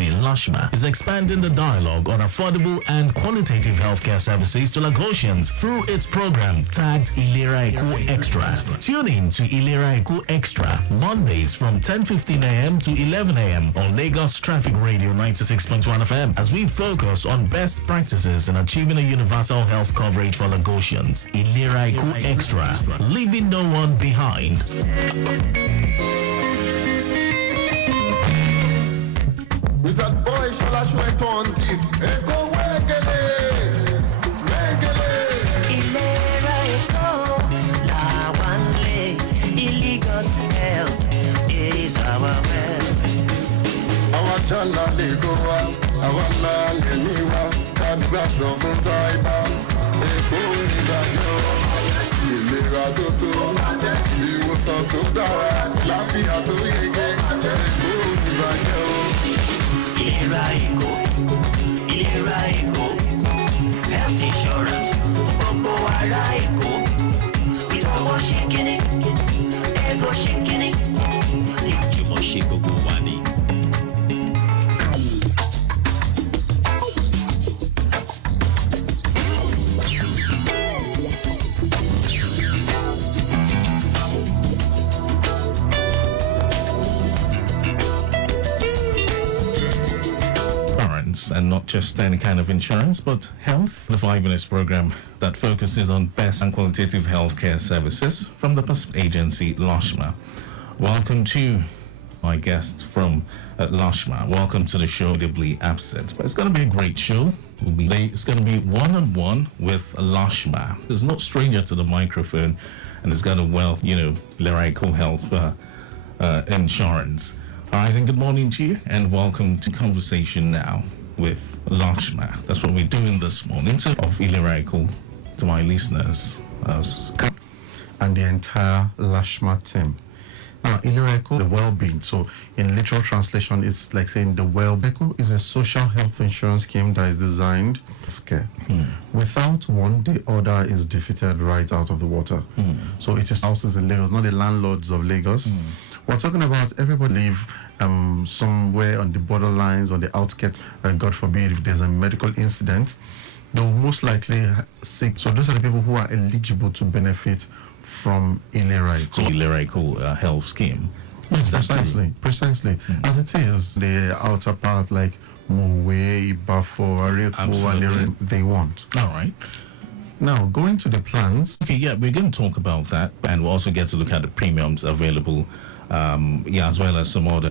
agency, Lashma, is expanding the dialogue on affordable and qualitative healthcare services to Lagosians through its program tagged ILERA EKO Extra. Tune in to ILERA EKO Extra Mondays from 10:15 a.m. to 11 a.m. on Lagos Traffic Radio 96.1 FM as we focus on best practices in achieving a universal health coverage for Lagosians. ILERA EKO Extra, leaving no one behind. Wizard boy shall went on this. Eko wegele, wegele. ILERA EKO, la one illegal health is our wealth. Our chala de goa, our man eniwa, kadba so fun taiba. Eko nibajo, ILERA toto, ìwòsàn tó dára, láfíà tó yege. Eko nibajo. ILERA EKO, ILERA EKO, health insurance, gbogbo ara Èkó. Ìtọ́wọ́ ṣe kíní, ego ṣe kíní. Ìjùmọ̀ ṣe gbogbo wa ni. And not just any kind of insurance, but health. The 5 minutes program that focuses on best and qualitative healthcare services from the agency Lashma. Welcome to my guest from Lashma. Welcome to the show, Dibly Absent. But it's going to be a great show. It's going to be one-on-one with Lashma. There's no stranger to the microphone, and it's got a wealth, ILERA EKO health insurance. All right, and good morning to you, and welcome to Conversation Now with Lashma. That's what we're doing this morning. So, of ILERA EKO to my listeners and the entire Lashma team. Now, ILERA EKO, the well-being. So, in literal translation, it's like saying the well-being is a social health insurance scheme that is designed for care. Without one, the other is defeated right out of the water. So, it is houses in Lagos, not the landlords of Lagos. We're talking about everybody live somewhere on the borderlines, on the outskirts, and God forbid if there's a medical incident, they'll most likely sick. So those are the people who are eligible to benefit from ILERA EKO. So ILERA EKO health scheme. Yes, precisely. As it is, the outer part like Mowe, Bafo, Areko, they want. All right. Now, going to the plans. Okay, yeah, we're going to talk about that, and we'll also get to look at the premiums available, as well as some other.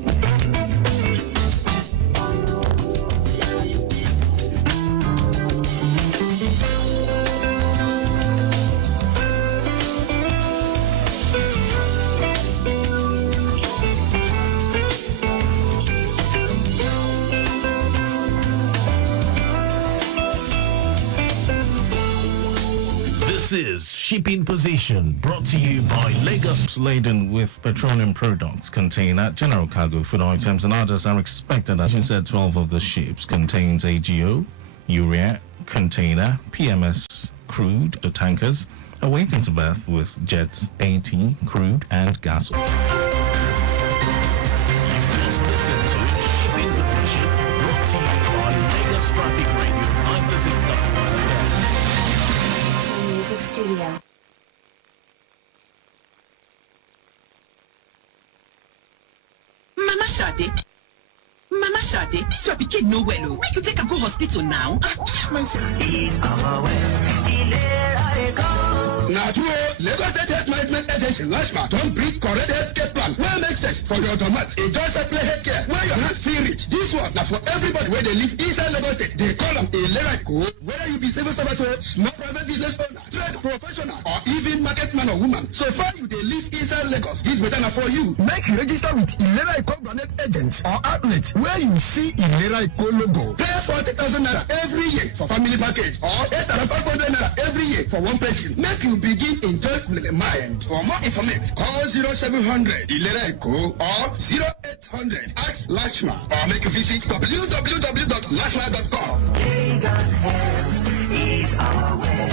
This is Shipping Position, brought to you by Lagos. Laden with petroleum products, container, general cargo, food items, and others are expected. As you said, 12 of the ships contains AGO, urea, container, PMS, crude, the tankers, awaiting to berth with jets, AT, crude, and gas. You've just listened to Shipping Position, brought to you by Lagos Traffic Radio 96.1 FM. Music Studio. Mama Shade, your pikin no well. Make you take am go hospital now. My friend. Is our wealth, ILERA EKO. Now, Lagos State Health Management Agency, Lashma, don't breed correct healthcare plan. Well, makes sense for your automat. It does apply healthcare where your hand feel rich. This one, now for everybody where they live inside Lagos State, they call them ILERA EKO. Whether you be civil servant or small private business owner, trade professional, or even market man or woman. So far you they live inside Lagos, this better now for you. Make you register with ILERA EKO branded agents or outlets where you see ILERA EKO logo. Pay 40,000 naira every year for family package or 8,500 naira every year for one person. Make you begin enjoy with a mind. For more information, call 0700 ILERA EKO or 0800 Ask Lashma or make a visit www.lashma.com. Lagos health is our wealth.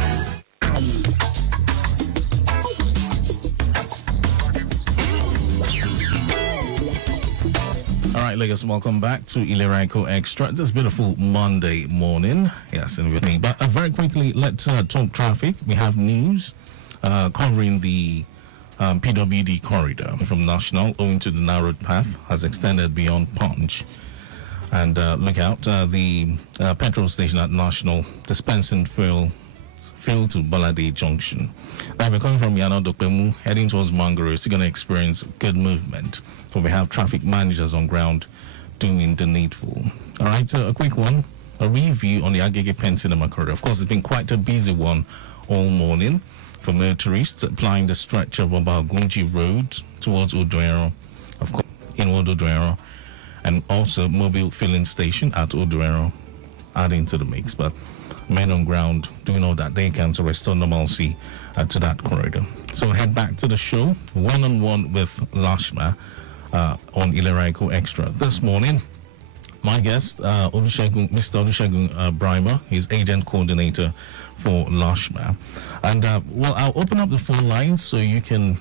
All right, Lagos, welcome back to ILERA EKO Extra this beautiful Monday morning. Yes, and with me. But very quickly, let's talk traffic. We have news covering the PWD corridor from National owing to the narrowed path has extended beyond Punch. And look out, the petrol station at National dispensing fuel to Balade Junction. Now we're coming from Yana Dokpemu, heading towards Mangoro. It's going to experience good movement. So we have traffic managers on ground doing the needful. All right, so a quick one, a review on the Agege Pen Cinema corridor. Of course, it's been quite a busy one all morning for motorists applying the stretch of Obagunji Road towards Odoero, of course, in Odoero, and also mobile filling station at Odoero, adding to the mix. But men on ground doing all that they can to restore normalcy to that corridor. So head back to the show, one-on-one with Lashma on ILERA EKO Extra. This morning, my guest, Mr. Olusegun Brimer, he's agent coordinator for Lashma. And, well, I'll open up the phone lines so you can,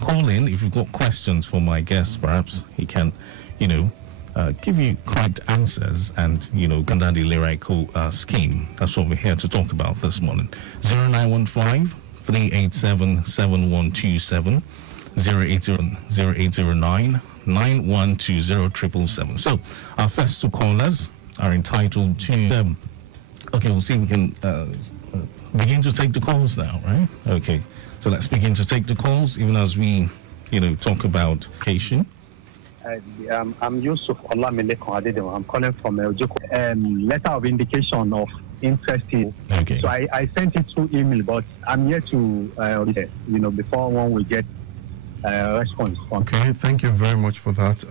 call in if you've got questions for my guest. Perhaps he can, give you correct answers and, conduct the ILERA EKO scheme. That's what we're here to talk about this morning. 0915-387-7127, 080-0809-9120-777. So our first two callers are entitled to... okay, we'll see if we can begin to take the calls now, right? Okay, so let's begin to take the calls even as we, talk about education. I'm Yusuf Olamilekon Adedemo. I'm calling from Ojoko. Letter of indication of interest. Okay. So I sent it through email, but I'm here to, before one will get response. Okay, thank you very much for that.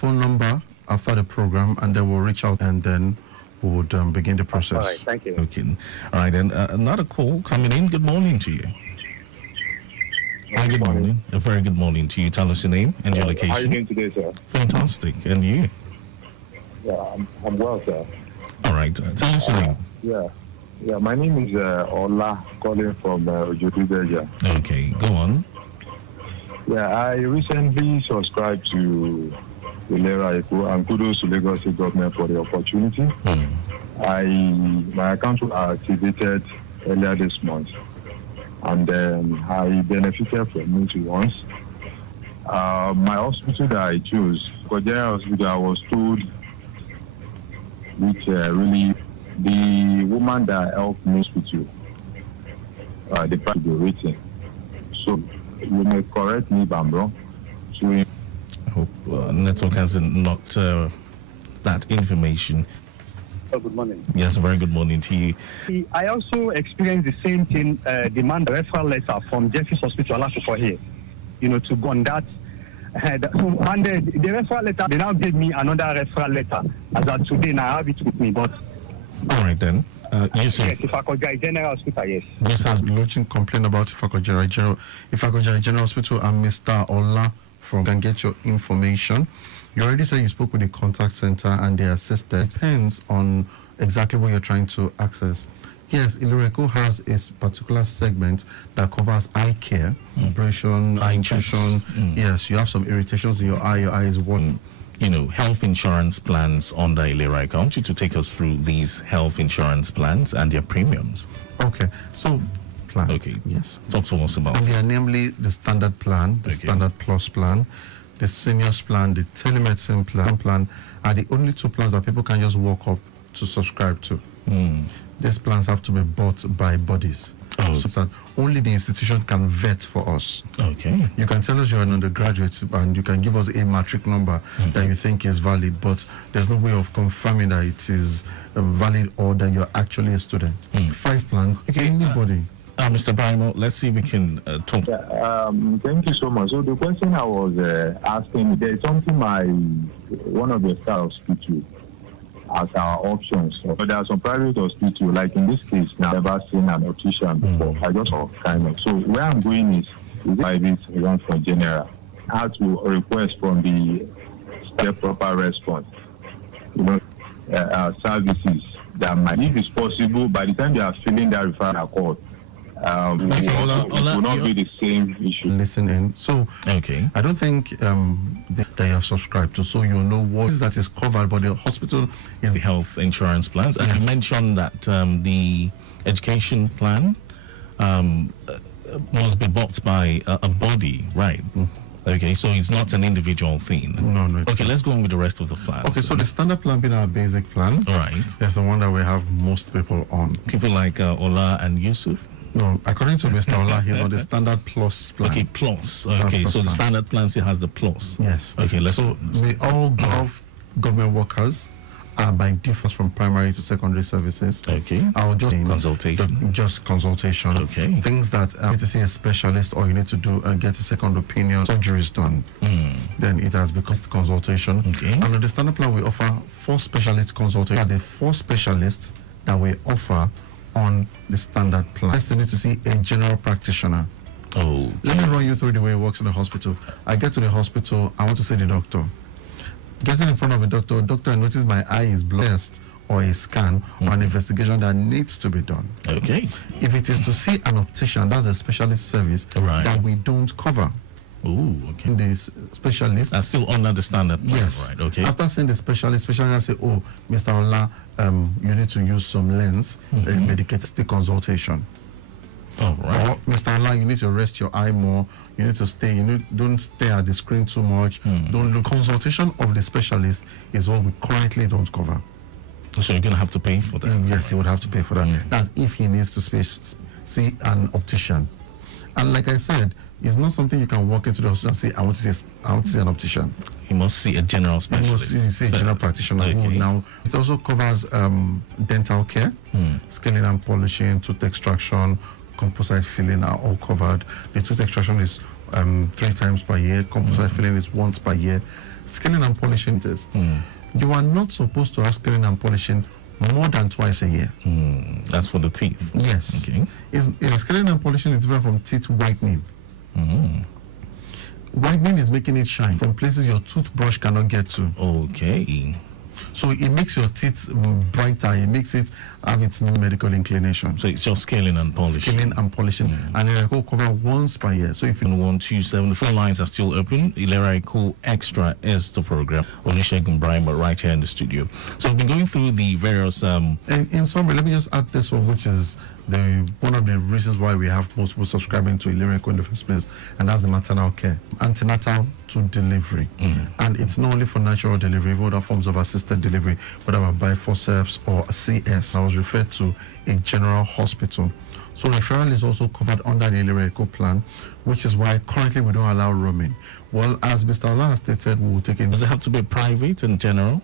Phone number after the program, and then we'll reach out and then we would begin the process. All right, thank you. Okay. All right, and another call coming in. Good morning to you. Hi, good morning. A very good morning to you. Tell us your name and your location. How are you doing today, sir? Fantastic. And you? Yeah, I'm well, sir. All right. Tell us your name. Yeah. My name is Ola, calling from Ojodubeja. Okay, go on. Yeah, I recently subscribed to ILERA EKO, and kudos to Lagos State government for the opportunity. My account was activated earlier this month, and I benefited from it once. My hospital that I chose, General Hospital, I was told, which really, the woman that helped me with you, the price of the rating. So you may correct me if I'm wrong. So I hope network hasn't knocked that information. Oh, good morning. Yes, a very good morning to you. I also experienced the same thing, demand a referral letter from Jeffries Hospital for here, to go on that. And the referral letter, they now gave me another referral letter as of today, and I have it with me. But all right then. Yes, Ifakojai General Hospital, yes. This has been lodging complaint about Ifakojai General Hospital, and Mr. Ola can get your information. You already said you spoke with the contact center and they assisted. Depends on exactly what you're trying to access. Yes, ILERA EKO has a particular segment that covers eye care, operation, nutrition. Yes, you have some irritations in your eye is what... health insurance plans under ILERA EKO. I want you to take us through these health insurance plans and their premiums. Okay, so plans. Okay, yes. Talk to us about and they are namely the standard plan, the standard plus plan, the seniors plan, the telemedicine plan are the only two plans that people can just walk up to subscribe to. These plans have to be bought by bodies. So that only the institution can vet for us. Okay. You can tell us you're an undergraduate and you can give us a matric number that you think is valid, but there's no way of confirming that it is valid or that you're actually a student. 5 plans, anybody. Mr. Brimo, let's see if we can talk. Thank you so much. So the question I was asking, there is something one of the staff speak to as our options. So there are some private hospitals, like in this case, now I've never seen an optician before. I just kind of. So where I'm going is private, one for general. I have to request from the staff proper response. Services that might, if it's possible, by the time they are filling that referral code, it will not be the same issue. Listen in. So, Okay. I don't think that you have subscribed to, so you know what is that is covered, but the hospital is The health insurance plans. And you mentioned that the education plan must be bought by a body, right? Okay, so it's not an individual thing. No. Okay, let's go on with the rest of the plans. Okay, so the standard plan being our basic plan, All right. is the one that we have most people on. People like Ola and Yusuf. No, according to Mr. Ola, he's on the standard plus plan. Okay, plus. Okay, plus so the plan. standard plan still has the plus. Yes. Okay, let's. So all government workers are by default from primary to secondary services. Okay. I'll just Consultation. Just consultation. Okay. Things that you need to see a specialist or you need to do get a second opinion. Surgery is done. Then it has become consultation. Okay. And on the standard plan, we offer 4 specialist consultation. The 4 specialists that we offer on the standard plan. First, you need to see a general practitioner. Oh. Let me run you through the way it works in the hospital. I get to the hospital, I want to see the doctor. Getting in front of a doctor, I notice my eye is blessed, or a scan, or an investigation that needs to be done. Okay. If it is to see an optician, that's a specialist service Right. that we don't cover. Oh, okay. In the specialist, That's still under the standard plan, yes. right? Okay. After seeing the specialist will say, oh, Mr. Ola, you need to use some lens, medicate the consultation. All right. Or Mr. Ola, you need to rest your eye more. You need to stay. Don't stare at the screen too much. Don't look. Consultation of the specialist is what we currently don't cover. So you're gonna have to pay for that. Yes, he would have to pay for that. That's if he needs to see an optician. And like I said, it's not something you can walk into the hospital and say, I want to see an optician. You must see a general You must specialist. see a general practitioner. Okay. Now, it also covers dental care, scaling and polishing, tooth extraction, composite filling are all covered. The tooth extraction is 3 times per year. Composite filling is once per year. Scaling and polishing test. You are not supposed to have scaling and polishing more than twice a year. That's for the teeth. Yes. Okay. Scaling and polishing is different from teeth whitening. Whitening is making it shine from places your toothbrush cannot get to. Okay. So it makes your teeth brighter. It makes it have its medical inclination. So it's just scaling and polishing. Scaling and polishing. And it will cover once per year. So if you 127, the phone lines are still open. ILERA EKO Extra is the program. Olusegun Brian, but right here in the studio. So we've been going through the various and in summary, let me just add this one, which is one of the reasons why we have most people subscribing to ILERA EKO in the first place, and that's the maternal care, antenatal to delivery. And it's not only for natural delivery, but other forms of assisted delivery, whether by forceps or CS. I was referred to a general hospital. So referral is also covered under the ILERA EKO plan, which is why currently we don't allow roaming. Well, as Mr. Ola has stated, we will take in. Does it have to be private in general?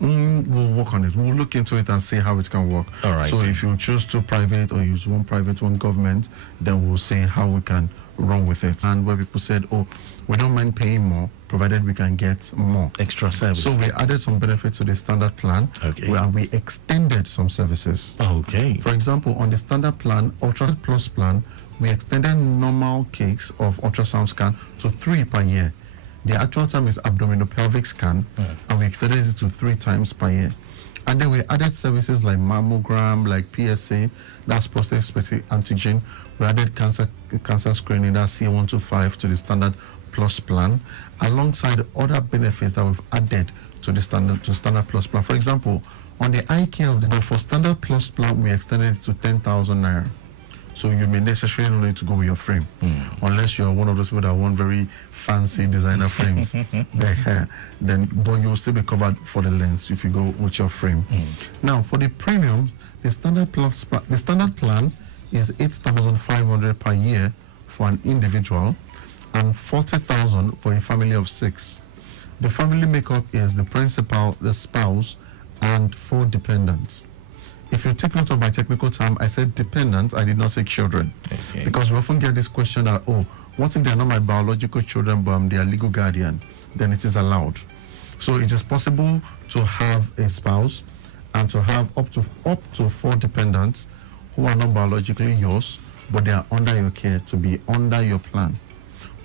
We'll work on it. We'll look into it and see how it can work. All right. So if you choose 2 private or use 1 private, 1 government, then we'll see how we can run with it. And where people said, oh, we don't mind paying more, provided we can get more. Extra service. So we added some benefits to the standard plan. Okay. Where we extended some services. Okay. For example, on the standard plan, Ultra Plus plan, we extended normal case of ultrasound scan to 3 per year. The actual time is abdominopelvic scan, and we extended it to 3 times per year. And then we added services like mammogram, like PSA, that's prostate specific antigen. We added cancer screening, that's CA125, to the standard plus plan, alongside other benefits that we've added to the standard plus plan. For example, on the eye care for standard plus plan, we extended it to 10,000 naira. So you may necessarily not need to go with your frame, unless you're one of those people that want very fancy designer frames. But you will still be covered for the lens if you go with your frame. Now, for the premium, the standard plan is 8,500 per year for an individual, and 40,000 for a family of 6. The family makeup is the principal, the spouse, and 4 dependents. If you take note of my technical term, I said dependent, I did not say children. Okay. Because we often get this question that, oh, what if they're not my biological children, but I'm their legal guardian? Then it is allowed. So it is possible to have a spouse and to have up to 4 dependents who are not biologically yours, but they are under your care, to be under your plan,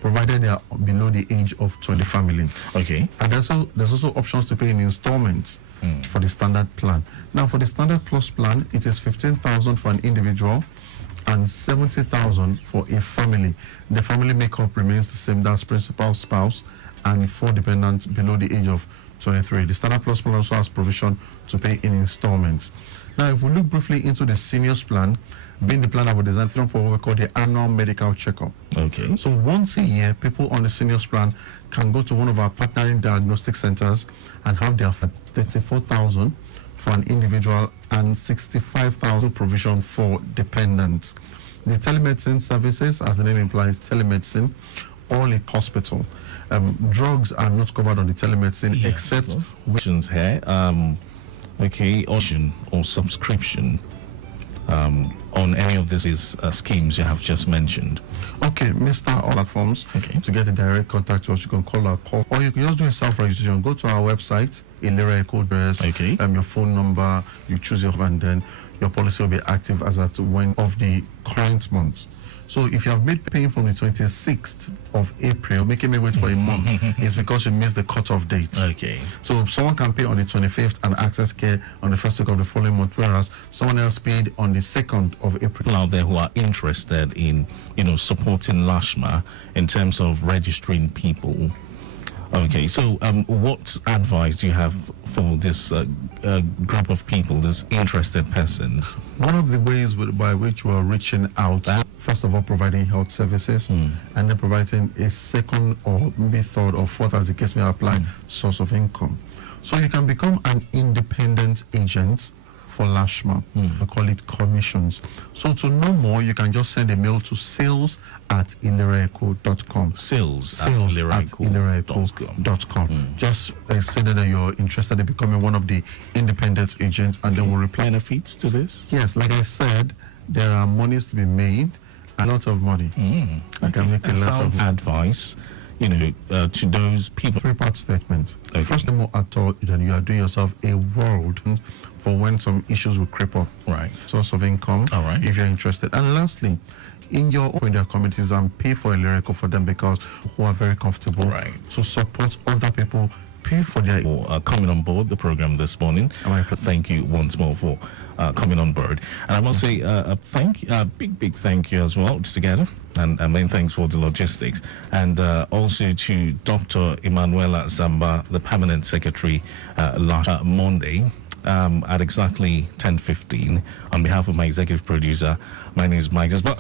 provided they are below the age of 20 family. Okay. And there's also options to pay in installments for the standard plan. Now, for the standard plus plan, it is 15,000 for an individual and 70,000 for a family. The family makeup remains the same. That's principal, spouse, and 4 dependents below the age of 23. The Standard Plus plan also has provision to pay in installments. Now, if we look briefly into the seniors plan, being the plan that was designed for what we call the annual medical checkup. Okay. So once a year, people on the seniors plan can go to one of our partnering diagnostic centers and have their 34,000 for an individual and 65,000 provision for dependents. The telemedicine services, as the name implies, telemedicine, all in hospital. Drugs are not covered on the telemedicine except options here. Okay, option or subscription on any of these schemes you have just mentioned. Okay, Mr. All platforms. Okay. To get a direct contact to us, you can call our call, or you can just do a self-registration. Go to our website, ILERA EKO address, Okay. Your phone number, you choose your, and then your policy will be active as at when of the current month. So if you have made paying from the 26th of April, making me wait for a month, it's because you missed the cutoff date. Okay. So someone can pay on the 25th and access care on the first week of the following month, whereas someone else paid on the 2nd of April. People out there who are interested in, supporting LASHMA in terms of registering people. Okay, so what advice do you have for this group of people, these interested persons? One of the ways by which we're reaching out, first of all, providing health services, and then providing a second or maybe third or fourth, as the case may apply, source of income. So you can become an independent agent for LASHMA. We call it commissions. So to know more, you can just send a mail to sales@ileraeko.com. Sales at ileraeko.com. Just say that you're interested in becoming one of the independent agents, and then we'll reply. Benefits to this? Yes, like I said, there are monies to be made, a lot of money. I can make a lot of advice, to those people. 3-part statement. Okay. First of all, at all, then you are doing yourself a world for when some issues will creep up. Right. Source of income. All right. If you're interested. And lastly, in their communities, and pay for ILERA EKO for them, because who are very comfortable to support other people, pay for their coming on board the program this morning. Thank you once more for coming on board. And I must say a big thank you as well together, and main thanks for the logistics, and also to Dr. Emanuela Zamba, the permanent secretary, last Monday at exactly 10:15. On behalf of my executive producer, my name is Mike. But